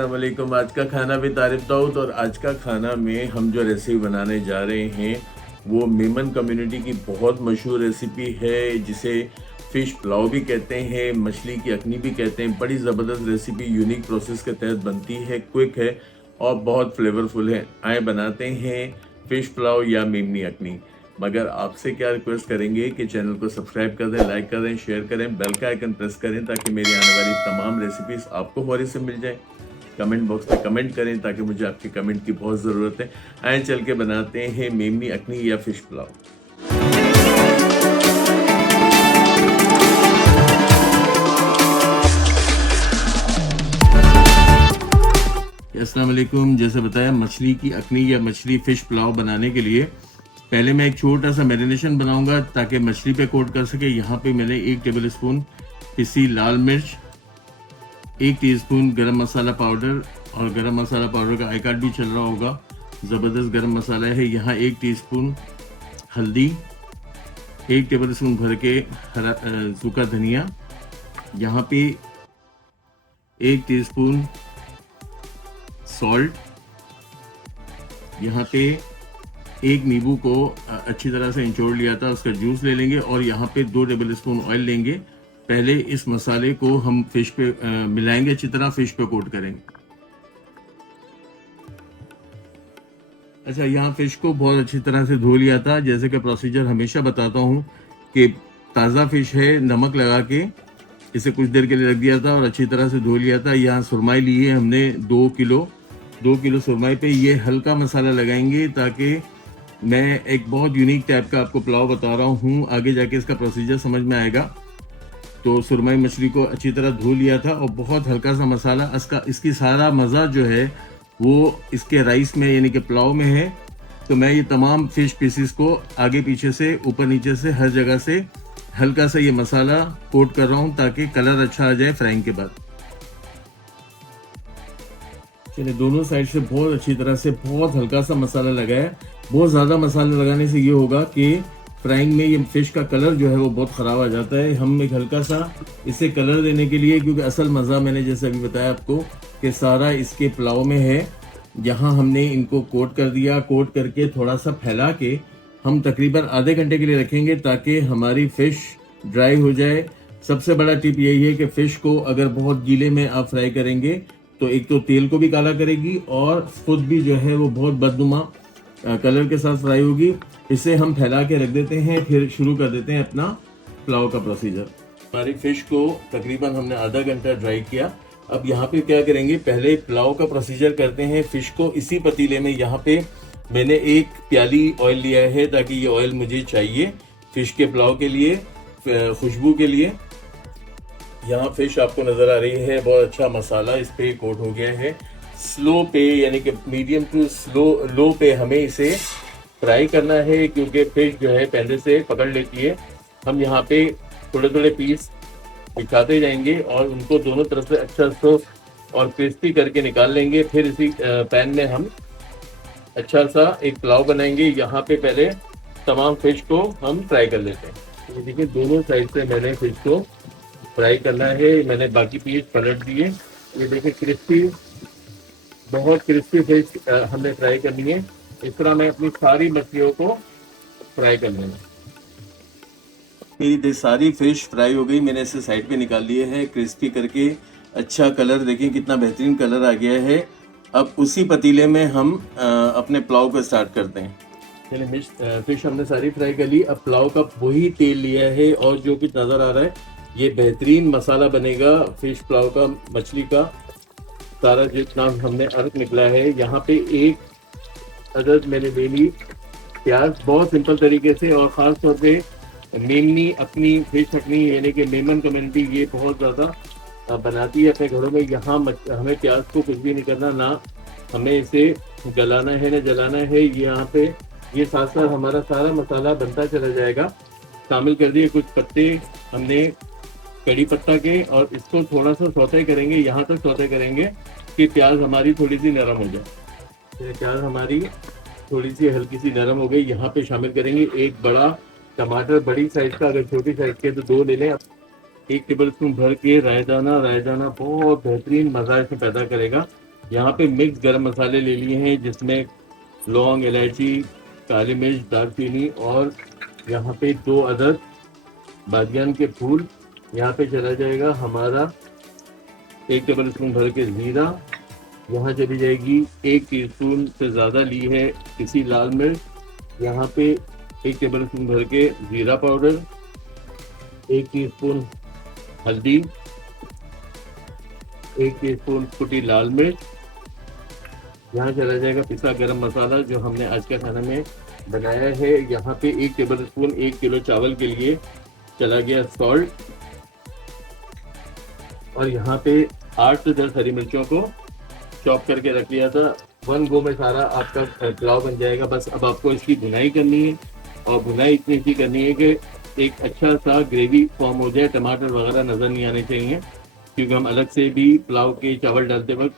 अस्सलाम वालेकुम। आज का खाना भी तारिफ दाऊद। और आज का खाना में हम जो रेसिपी बनाने जा रहे हैं वो मेमन कम्युनिटी की बहुत मशहूर रेसिपी है, जिसे फ़िश पुलाव भी कहते हैं, मछली की अखनी भी कहते हैं। बड़ी ज़बरदस्त रेसिपी यूनिक प्रोसेस के तहत बनती है, क्विक है और बहुत फ्लेवरफुल है। आए बनाते हैं फ़िश पुलाव या मेमनी अखनी। मगर आपसे क्या रिक्वेस्ट करेंगे कि चैनल को सब्सक्राइब कर दें, लाइक कर दें, शेयर करें, बेल का आइकन प्रेस करें ताकि मेरी आने वाली तमाम रेसिपीज़ आपको फौरी से मिल जाए। कमेंट बॉक्स में कमेंट करें ताकि मुझे आपके कमेंट की बहुत ज़रूरत है। आए चल के बनाते हैं मेमनी अखनी या फ़िश पुलाव। अस्सलाम वालेकुम। जैसे बताया, मछली की अखनी या मछली फ़िश पुलाव बनाने के लिए पहले मैं एक छोटा सा मैरिनेशन बनाऊंगा ताकि मछली पे कोट कर सके। यहाँ पे मैंने 1 टेबल स्पून पिसी लाल मिर्च, 1 टीस्पून गरम मसाला पाउडर, और गरम मसाला पाउडर का आई कार्ड भी चल रहा होगा, ज़बरदस्त गरम मसाला है। यहाँ 1 टीस्पून हल्दी, 1 टेबल स्पून भर के हरा सूखा धनिया, यहाँ पे 1 टीस्पून सॉल्ट, यहाँ पे 1 नींबू को अच्छी तरह से निचोड़ लिया था, उसका जूस ले लेंगे। और यहाँ पे 2 टेबल स्पून ऑयल लेंगे। पहले इस मसाले को हम फिश पे मिलाएंगे, अच्छी तरह फिश पे कोट करेंगे। अच्छा, यहाँ फिश को बहुत अच्छी तरह से धो लिया था। जैसे कि प्रोसीजर हमेशा बताता हूँ कि ताज़ा फिश है, नमक लगा के इसे कुछ देर के लिए रख दिया था और अच्छी तरह से धो लिया था। यहाँ सुरमाई ली है हमने 2 किलो सुरमाई पे ये हल्का मसाला लगाएंगे ताकि मैं एक बहुत यूनिक टाइप का आपको पुलाव बता रहा हूँ, आगे जाके इसका प्रोसीजर समझ में आएगा। तो सुरमई मछली को अच्छी तरह धो लिया था और बहुत हल्का सा मसाला, इसकी सारा मज़ा जो है वो इसके राइस में यानी कि पुलाव में है। तो मैं ये तमाम फिश पीसीस को आगे पीछे से, ऊपर नीचे से, हर जगह से हल्का सा ये मसाला कोट कर रहा हूँ ताकि कलर अच्छा आ जाए फ्राइंग के बाद। चलिए, दोनों साइड से बहुत अच्छी तरह से बहुत हल्का सा मसाला लगाया। बहुत ज़्यादा मसाला लगाने से ये होगा कि फ्राइंग में ये फिश का कलर जो है वो बहुत ख़राब आ जाता है। हम एक हल्का सा इसे कलर देने के लिए, क्योंकि असल मज़ा मैंने जैसे अभी बताया आपको कि सारा इसके पुलाव में है। यहाँ हमने इनको कोट कर दिया। कोट करके थोड़ा सा फैला के हम तकरीबन आधे घंटे के लिए रखेंगे ताकि हमारी फ़िश ड्राई हो जाए। सबसे बड़ा टिप यही है कि फ़िश को अगर बहुत गीले में आप फ्राई करेंगे तो एक तो तेल को भी काला करेगी और खुद भी जो है वो बहुत बदनुमा कलर के साथ फ्राई होगी। इसे हम फैला के रख देते हैं, फिर शुरू कर देते हैं अपना पुलाव का प्रोसीजर। हमारी फ़िश को तकरीबन हमने आधा घंटा ड्राई किया। अब यहाँ पे क्या करेंगे, पहले पुलाव का प्रोसीजर करते हैं। फ़िश को इसी पतीले में, यहाँ पे मैंने 1 प्याली ऑयल लिया है ताकि ये ऑयल मुझे चाहिए फ़िश के पुलाव के लिए, खुशबू के लिए। यहाँ फिश आपको नज़र आ रही है, बहुत अच्छा मसाला इस पे कोट हो गया है। स्लो पे यानी कि मीडियम टू लो पे हमें इसे फ्राई करना है, क्योंकि फिश जो है पहले से पकड़ लेती है। हम यहाँ पे थोड़े थोड़े पीस बिछाते जाएंगे और उनको दोनों तरफ से अच्छा सॉफ्ट और क्रिस्पी करके निकाल लेंगे। फिर इसी पैन में हम अच्छा सा एक पुलाव बनाएंगे। यहाँ पे पहले तमाम फिश को हम फ्राई कर लेते हैं। ये देखिए, दोनों साइड से मैंने फिश को फ्राई करना है। मैंने बाकी पीस पलट दिए। ये देखिए, क्रिस्पी, बहुत क्रिस्पी फिश हमने फ्राई करनी है। इस तरह मैं अपनी सारी मछलियों को फ्राई कर लूँगा। मेरी सारी फिश फ्राई हो गई, मैंने इसे साइड पे निकाल लिए है क्रिस्पी करके। अच्छा कलर देखिए, कितना बेहतरीन कलर आ गया है। अब उसी पतीले में हम अपने पुलाव को स्टार्ट करते हैं। चलिए, फिश हमने सारी फ्राई कर ली। अब पुलाव का वही तेल लिया है और जो कुछ नज़र आ रहा है ये बेहतरीन मसाला बनेगा फिश पुलाव का, मछली का। सारा जितना हमने अर्क निकला है। यहाँ पे 1 अदद मैंने ले ली प्याज, बहुत सिंपल तरीके से। और ख़ास तौर पे मेमनी अपनी फिश अखनी यानी कि मेमन कम्युनिटी ये बहुत ज़्यादा बनाती है अपने घरों में। यहाँ हमें प्याज को कुछ भी नहीं करना, ना हमें इसे गलाना है ना जलाना है। यहाँ पे ये साथ साथ हमारा सारा मसाला बनता चला जाएगा। शामिल कर दिए कुछ पत्ते हमने कड़ी पत्ता के, और इसको थोड़ा सा सौते करेंगे। यहाँ तक सौते करेंगे कि प्याज हमारी थोड़ी सी नरम हो जाए। प्याज हमारी थोड़ी सी हल्की सी नरम हो गई। यहाँ पे शामिल करेंगे 1 बड़ा टमाटर, बड़ी साइज का, अगर छोटी साइज के तो 2 ले लें। 1 टेबल स्पून भर के रायदाना बहुत बेहतरीन मज़ा इसमें पैदा करेगा। यहाँ पे मिक्स गरम मसाले ले लिए हैं, जिसमें लौंग, इलायची, काली मिर्च, दालचीनी और यहाँ पे 2 अदद बादियान के फूल। यहाँ पे चला जाएगा हमारा 1 टेबल स्पून भर के जीरा। यहाँ चली जाएगी 1 टीस्पून से ज़्यादा ली है किसी लाल मिर्च। यहाँ पे 1 टेबल स्पून भर के जीरा पाउडर, 1 टीस्पून हल्दी, 1 टीस्पून कुटी लाल मिर्च। यहाँ चला जाएगा पिसा गरम मसाला जो हमने आज के खाने में बनाया है। यहाँ पे 1 टेबल स्पून 1 किलो चावल के लिए चला गया सॉल्ट। और यहाँ पे 8 से 10 हरी मिर्चों को चॉप करके रख लिया था। 1 गो में सारा आपका पुलाव बन जाएगा। बस अब आपको इसकी भुनाई करनी है, और भुनाई इतनी सी करनी है कि एक अच्छा सा ग्रेवी फॉर्म हो जाए, टमाटर वगैरह नज़र नहीं आने चाहिए, क्योंकि हम अलग से भी पुलाव के चावल डालते वक्त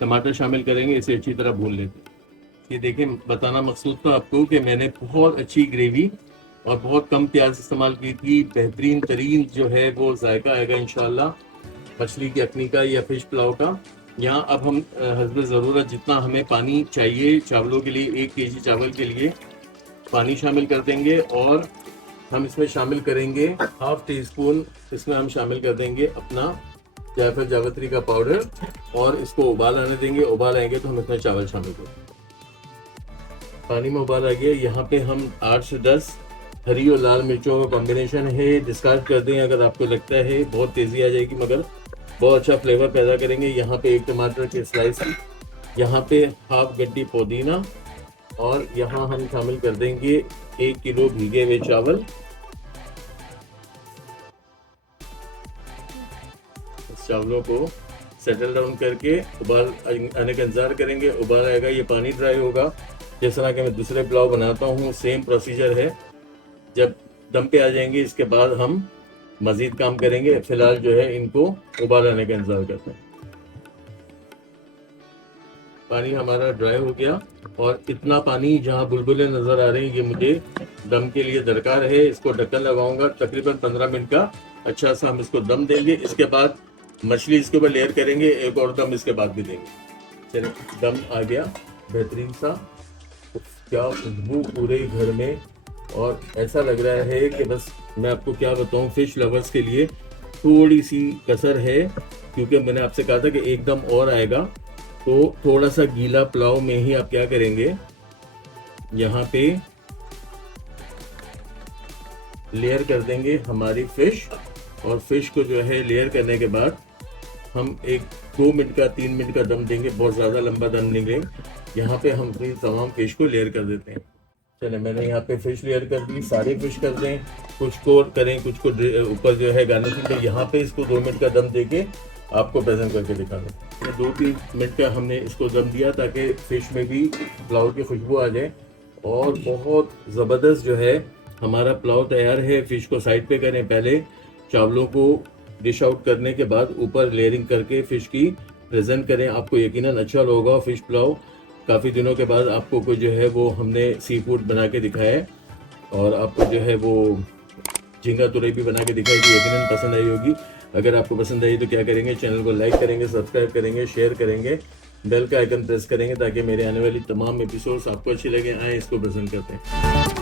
टमाटर शामिल करेंगे। इसे अच्छी तरह भून लेते हैं। ये देखें, बताना मकसूद था आपको कि मैंने बहुत अच्छी ग्रेवी और बहुत कम प्याज इस्तेमाल की थी। बेहतरीन तरीन जो है वो जायका आएगा इंशाल्लाह मछली की अखनी का या फिश पुलाव का। यहाँ अब हम हस्ब ज़रूरत जितना हमें पानी चाहिए चावलों के लिए, 1 केजी चावल के लिए पानी शामिल कर देंगे। और हम इसमें शामिल करेंगे 1/2 टीस्पून, इसमें हम शामिल कर देंगे अपना जायफल जावित्री का पाउडर, और इसको उबाल आने देंगे। उबाल आएंगे तो हम इसमें चावल शामिल करेंगे। पानी में उबाल आ गया। यहाँ पे हम 8 से 10 हरी और लाल मिर्चों का कॉम्बिनेशन है, डिस्कार्ड कर दें अगर आपको लगता है बहुत तेज़ी आ जाएगी, मगर बहुत अच्छा फ्लेवर पैदा करेंगे। यहाँ पे 1 टमाटर के स्लाइस, यहाँ पे 1/2 गड्डी पुदीना, और यहाँ हम शामिल कर देंगे 1 किलो भीगे हुए चावल। इस चावलों को सेटल डाउन करके उबाल आने का इंतजार करेंगे। उबाल आएगा, ये पानी ड्राई होगा। जिस तरह के मैं दूसरे पुलाव बनाता हूँ सेम प्रोसीजर है। जब दम पे आ जाएंगे इसके बाद हम मजीद काम करेंगे। फिलहाल जो है इनको उबाल आने का इंतजार करते हैं। पानी हमारा ड्राई हो गया, और इतना पानी जहाँ बुलबुले नज़र आ रहे हैं ये मुझे दम के लिए दरकार है। इसको ढक्कन लगाऊंगा, तकरीबन 15 मिनट का अच्छा सा हम इसको दम देंगे। इसके बाद मछली इसके ऊपर लेयर करेंगे, एक और दम इसके बाद भी देंगे। चलिए, दम आ गया बेहतरीन सा। क्या खुशबू पूरे घर में, और ऐसा लग रहा है कि बस मैं आपको क्या बताऊं, फिश लवर्स के लिए थोड़ी सी कसर है, क्योंकि मैंने आपसे कहा था कि एक दम और आएगा। तो थोड़ा सा गीला पुलाव में ही आप क्या करेंगे, यहाँ पे लेयर कर देंगे हमारी फिश, और फिश को जो है लेयर करने के बाद हम 2 मिनट का 3 मिनट का दम देंगे, बहुत ज़्यादा लंबा दम नहीं देंगे। यहाँ पे हम अपनी तमाम फिश को लेयर कर देते हैं। चले, मैंने यहाँ पे फिश लेयर कर दी, सारे फिश कर दें, कुछ को करें, कुछ को ऊपर जो है गार्निशिंग करें। यहाँ पे इसको 2 मिनट का दम देके आपको प्रेजेंट करके दिखा दें। 2-3 मिनट का हमने इसको दम दिया ताकि फिश में भी पुलाव की खुशबू आ जाए, और बहुत ज़बरदस्त जो है हमारा पुलाव तैयार है। फिश को साइड पे करें, पहले चावलों को डिश आउट करने के बाद ऊपर लेयरिंग करके फिश की प्रेजेंट करें। आपको यकीनन अच्छा होगा फिश पुलाव। काफ़ी दिनों के बाद आपको कोई जो है वो हमने सी फूड बना के दिखाया है, और आपको जो है वो झींगा तुरई भी बना के दिखाई, जो यकीनन पसंद आई होगी। अगर आपको पसंद आई तो क्या करेंगे, चैनल को लाइक करेंगे, सब्सक्राइब करेंगे, शेयर करेंगे, बेल का आइकन प्रेस करेंगे, ताकि मेरे आने वाली तमाम एपिसोड्स आपको अच्छी लगे। आए इसको प्रेजेंट करते हैं।